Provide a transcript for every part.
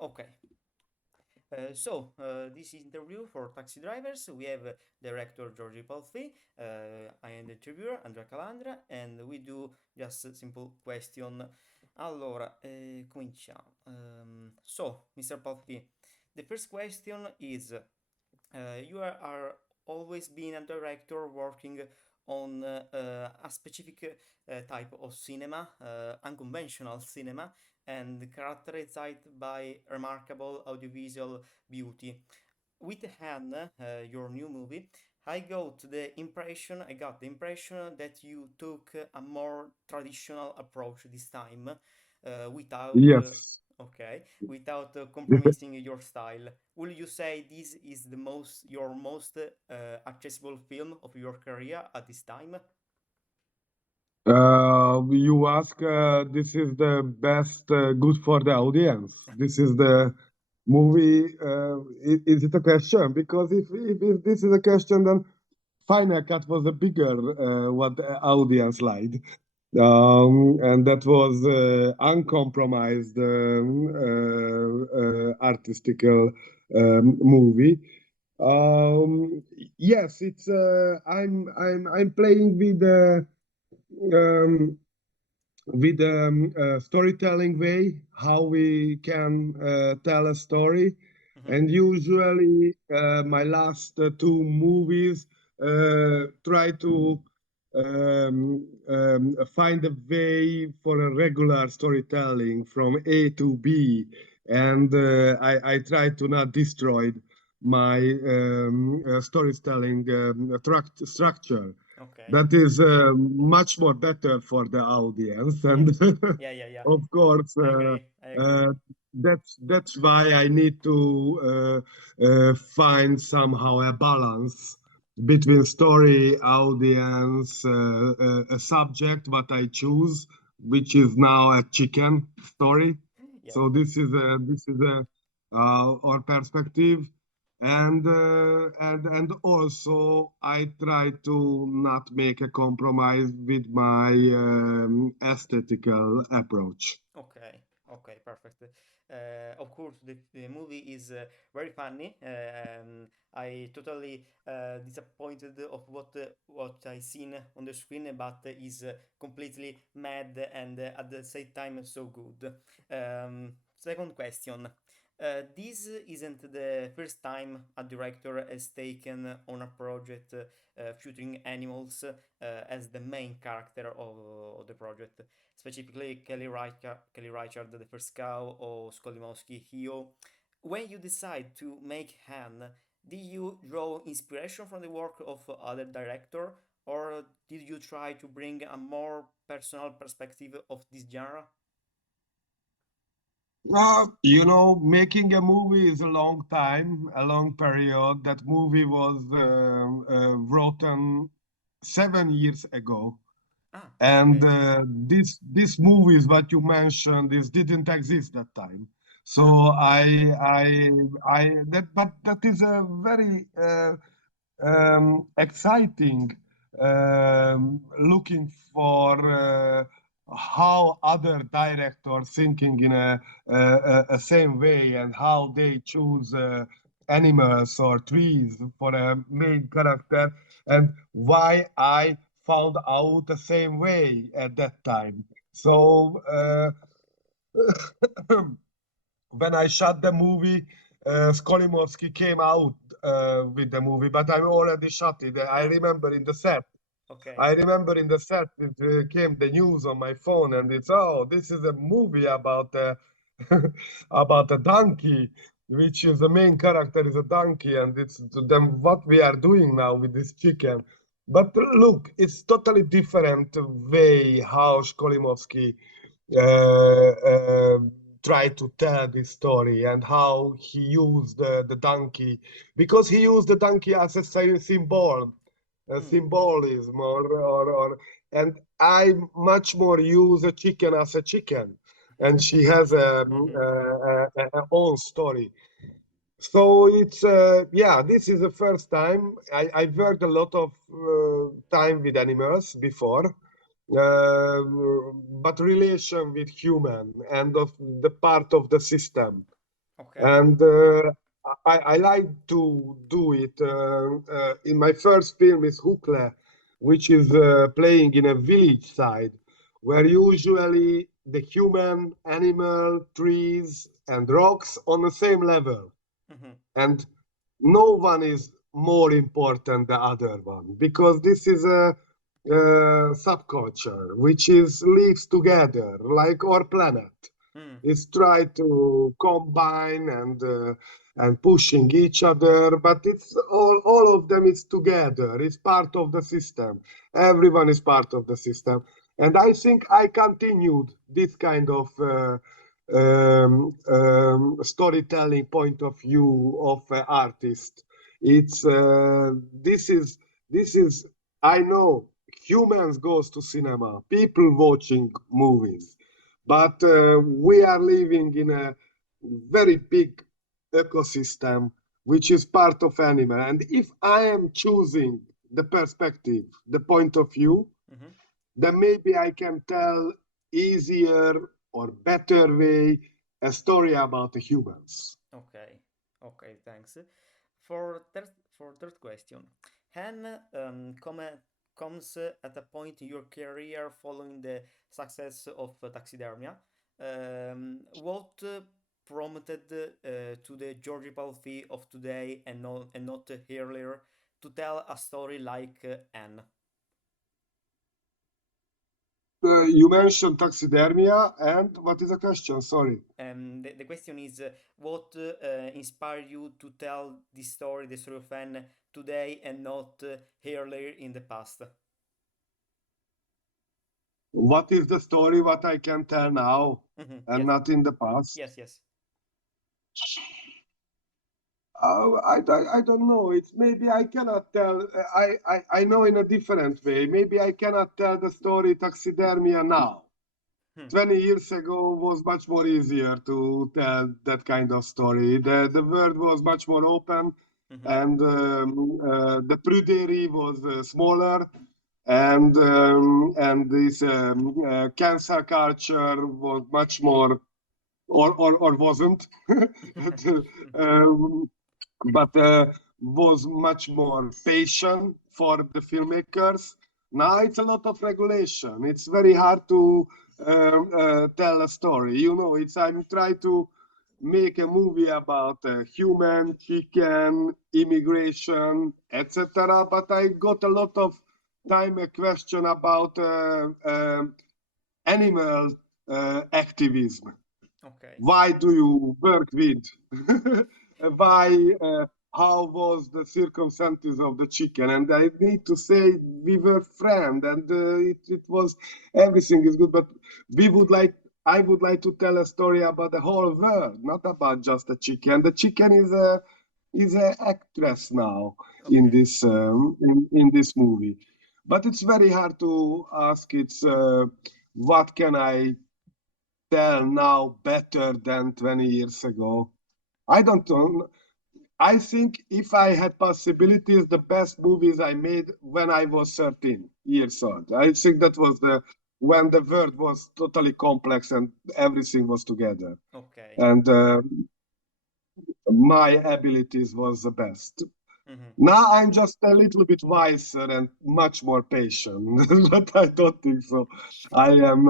Okay. This interview for taxi drivers, we have director Giorgi Palfi, I am the interviewer Andrea Calandra, and we do just a simple question. Allora, cominciamo. Mr. Palfi, the first question is, you are always been a director working on a specific type of cinema, unconventional cinema, and characterized by remarkable audiovisual beauty. With Hannah, your new movie, I got the impression that you took a more traditional approach this time, without, Yes. okay, without compromising your style. Will you say this is your most accessible film of your career at this time? You ask, this is the best good for the audience. This is the movie. Is it a question? Because if this is a question, then Final Cut was a bigger what the audience liked. And that was uncompromised artistical movie. Yes, it's I'm playing um, with storytelling way how we can tell a story, Mm-hmm. and usually my last two movies try to find a way for a regular storytelling from A to B, and I try to not destroy my storytelling structure. Okay, That is much more better for the audience, yeah, and yeah, yeah, yeah. of course I agree. I agree. that's why I need to find somehow a balance between story, audience, a subject what I choose, which is now a chicken story. Yes. So this is a our perspective, and also I try to not make a compromise with my aesthetical approach. Okay, okay, perfect. Of course, the movie is very funny. I totally disappointed of what I seen on the screen, but is completely mad and at the same time so good. Second question. This isn't the first time a director has taken on a project featuring animals as the main character of the project, specifically Kelly Reichardt, The First Cow, or Skolimowski, Hio. When you decide to make Han, did you draw inspiration from the work of other director, or did you try to bring a more personal perspective of this genre? Making a movie is a long time, a long period. That movie was written 7 years ago, Ah, and okay. this movies what you mentioned this didn't exist that time. So Ah, okay. I but that is a very exciting, looking for how other directors thinking in a same way, and how they choose animals or trees for a main character, and why I found out the same way at that time. So when I shot the movie, Skolimowski came out with the movie, but I already shot it. I Ah, remember in the set. okay. I remember in the set it came the news on my phone, and it's this is a movie about about a donkey, which is the main character is a donkey, and it's to them what we are doing now with this chicken. But look, it's totally different way how Skolimowski uh, tried to tell this story, and how he used the donkey, because he used the donkey as a symbol, a Mm. symbolism, or and I much more use a chicken as a chicken, and she has Mm-hmm. a own story. So it's yeah, this is the first time I've worked a lot of time with animals before, uh, but relation with human and of the part of the system. Okay. And I like to do it. In my first film is Hukle, which is playing in a village side, where usually the human, animal, trees, and rocks on the same level, Mm-hmm. and no one is more important than the other one, because this is a subculture which is lives together like our planet. Mm. Is try to combine and pushing each other, but it's all of them is together. It's part of the system. Everyone is part of the system, and I think I continued this kind of storytelling point of view of an artist. It's this is I know humans goes to cinema, people watching movies, but we are living in a very big ecosystem which is part of animal. And if I am choosing the perspective, the point of view, Mm-hmm. then maybe I can tell easier or better way a story about the humans. Okay. Okay, thanks. For third, for third question, Han comes at a point in your career following the success of Taxidermia. What prompted to the Georgie Palfi of today and not earlier to tell a story like Anne? You mentioned taxidermia, and what is the question? Sorry. The question is what inspired you to tell this story, the story of Anne, today and not earlier in the past? What is the story what I can tell now Hmm. and Yes, not in the past? yes, yes. I don't know. It's maybe I cannot tell. I know in a different way. Maybe I cannot tell the story taxidermia now. Hmm. 20 years ago was much more easier to tell that kind of story. The world was much more open, Hmm. and the prudery was smaller, and this cancer culture was much more, or wasn't. um, but was much more patient for the filmmakers. Now it's a lot of regulation. It's very hard to tell a story. You know, it's I'm trying to make a movie about human, chicken, immigration, etc. But I got a lot of time a question about animal activism. Okay. Why do you work with? Why? How was the circumstances of the chicken? And I need to say we were friends, and it was everything is good. But we would like. I would like to tell a story about the whole world, not about just the chicken. The chicken is a actress now in Okay. this in this movie, but it's very hard to ask. It's what can I tell now better than 20 years ago? I don't know. I think if I had possibilities, the best movies I made when I was 13 years old. I think that was the when the world was totally complex and everything was together. Okay. And my abilities was the best. Hmm. Now I'm just a little bit wiser and much more patient, but I don't think so. I am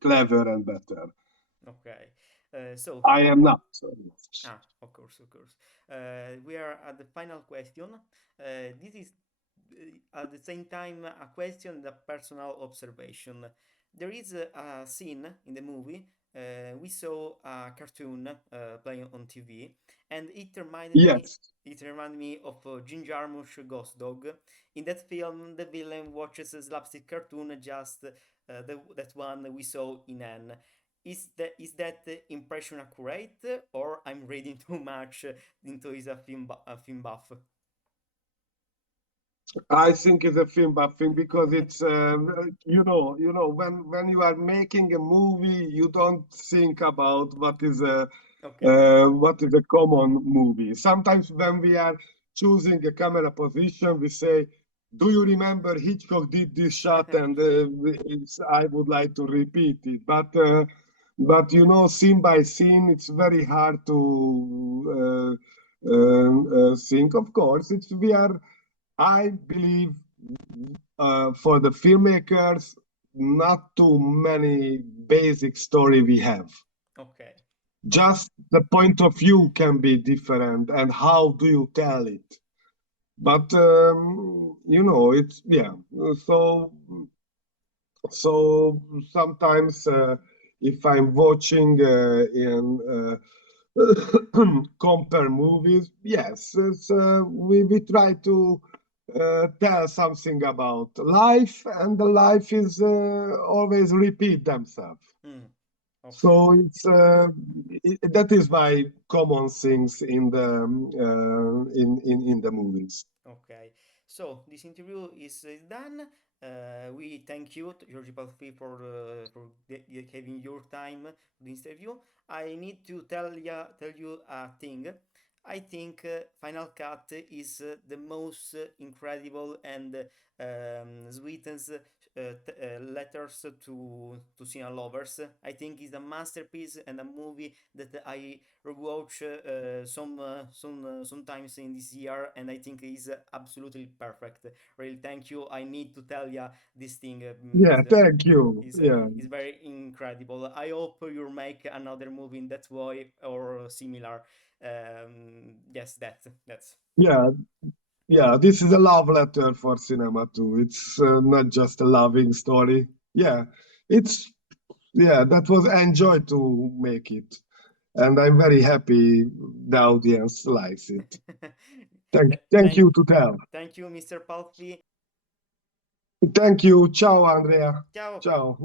clever and better. Okay. So I am not. Sorry. Ah, of course, of course. We are at the final question. This is at the same time a question and a personal observation. There is a scene in the movie. We saw a cartoon playing on TV, and it reminded me. Yes, It reminded me of Jim Jarmusch Ghost Dog. In that film, the villain watches a slapstick cartoon, just that one we saw in Anne. Is that impression accurate, or I'm reading too much into his a film buff? I think it's a film buffing because it's when you are making a movie, you don't think about Okay. what is a common movie. Sometimes when we are choosing a camera position, we say, "Do you remember Hitchcock did this shot?" And I would like to repeat it, but but you know, scene by scene, it's very hard to think. Of course, it's we are. I believe for the filmmakers, not too many basic story we have. Okay. Just the point of view can be different, and how do you tell it? But you know, it's yeah. So so sometimes if I'm watching compare movies, yes, we try to tell something about life, and the life is always repeat themselves. Mm, okay. So that is my common things in the in the movies. Okay, so this interview is done. We thank you, Georgi Palfi, for having your time to the interview. I need to tell you a thing. I think Final Cut is the most incredible and sweetest letters to cinema lovers. I think it's a masterpiece and a movie that I rewatch sometimes in this year, and I think is absolutely perfect. Really, thank you. I need to tell you this thing Yeah, thank you. Yeah, is very incredible. I hope you make another movie in that way or similar. Yes, that's yeah, yeah. This is a love letter for cinema too. It's not just a loving story. Yeah, it's yeah. That was enjoy to make it, and I'm very happy the audience likes it. Thank thank you to tell. thank you, Mr. Palfi. Thank you. Ciao, Andrea. Ciao. Ciao.